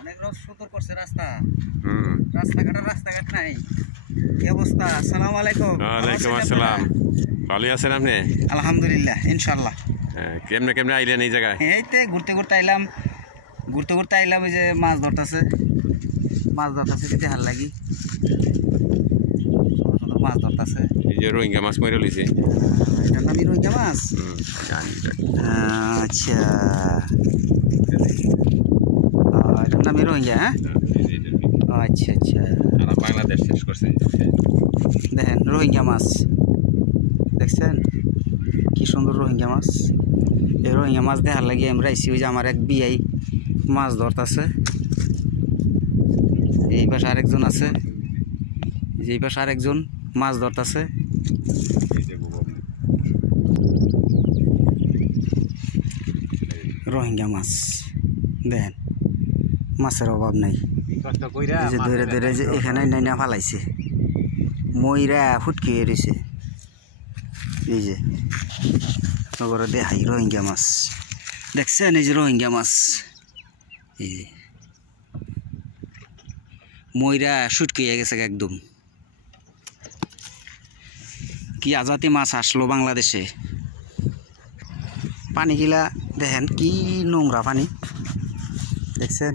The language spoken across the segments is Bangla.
অনেক সুন্দর করছে রাস্তা। রাস্তাঘাট নাই, কি অবস্থা? আসসালামু আলাইকুম। ওয়ালাইকুম আসসালাম। ভালো আছেন আপনি? আলহামদুলিল্লাহ, ইনশাআল্লাহ। কেমনে আইলেন এই জায়গায়? এইতে ঘুরতে আইলাম ওই যে মাছ ধরতেছে দিতে হাল লাগি, মাছ ধরতেছে। এই যে রোহিঙ্গা মাছ মরে লইছে, এটার নামই রোহিঙ্গা মাছ। আচ্ছা, এটার নামই রোহিঙ্গা। হ্যাঁ, আচ্ছা আচ্ছা। বাংলাদেশ শেষ করছে। দেখেন রোহিঙ্গা মাছ, দেখছেন কি সুন্দর রোহিঙ্গা মাছ। এই রোহিঙ্গা মাছ দেখার লাগে আমরা আইসি। ওই যে আমার এক বিয়াই মাছ ধরতেছে, এই পাশে আরেকজন আছে, এই পাশে আরেকজন মাছ ধরতেছে। রোহিঙ্গা মাছ দেখেন, মাছের অভাব নাই। এই যে ধরে ধরে যে এখানে নাইনা ফালাইছে, ময়রা ফুটকি রয়েছে। এই যে নগরে দেখাই রোহিঙ্গা মাছ, দেখছেন? এই যে রোহিঙ্গা মাছ, এই যে ময়রা শুটকি হয়ে গেছে একদম। কি আজাতি মাছ আসলো বাংলাদেশে। পানিগুলা দেখেন কি নোংরা পানি, দেখছেন?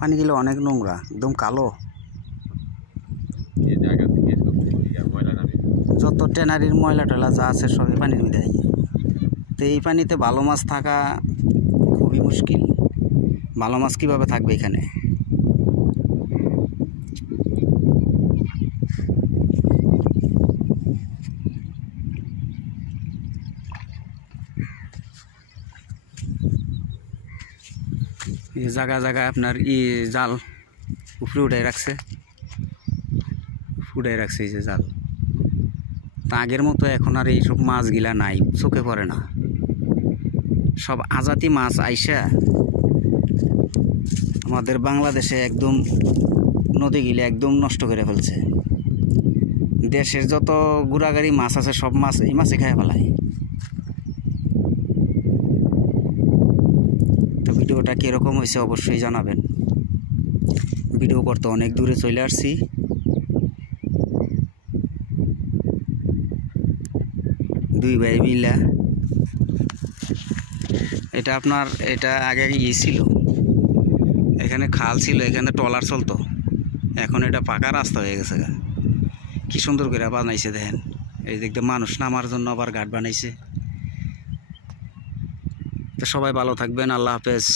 পানিগুলো অনেক নোংরা, একদম কালো। যত ট্যানারির ময়লা টয়লা যা আছে সবই পানির মধ্যে। তো এই পানিতে ভালো মাছ থাকা খুবই মুশকিল। ভালো মাছ কীভাবে থাকবে এখানে? জায়গা জায়গায় আপনার জাল উপরে উঠাই রাখছে, এই যে জাল। তা আগের মতো এখন আর এইসব মাছগুলা নাই, চোখে পড়ে না। সব আজাতি মাছ আইসা আমাদের বাংলাদেশে একদম নদীগুলি একদম নষ্ট করে ফেলছে। দেশের যত গুড়াগাড়ি মাছ আছে সব মাছ এই মাছে খায় ফেলায়। তো ভিডিওটা কীরকম হয়েছে অবশ্যই জানাবেন। ভিডিও করতে অনেক দূরে চলে আসছি। দুই ভাই মিলা, এটা আপনার এটা আগে ছিল, এখানে খাল ছিল, এখানে ট্রলার চলতো। এখন এটা পাকা রাস্তা হয়ে গেছে। কি সুন্দর করে বানাইছে দেখেন। এই দিকটা মানুষ নামার জন্য আবার ঘাট বানাইছে। তো সবাই ভালো থাকবেন, আল্লাহ হাফেজ।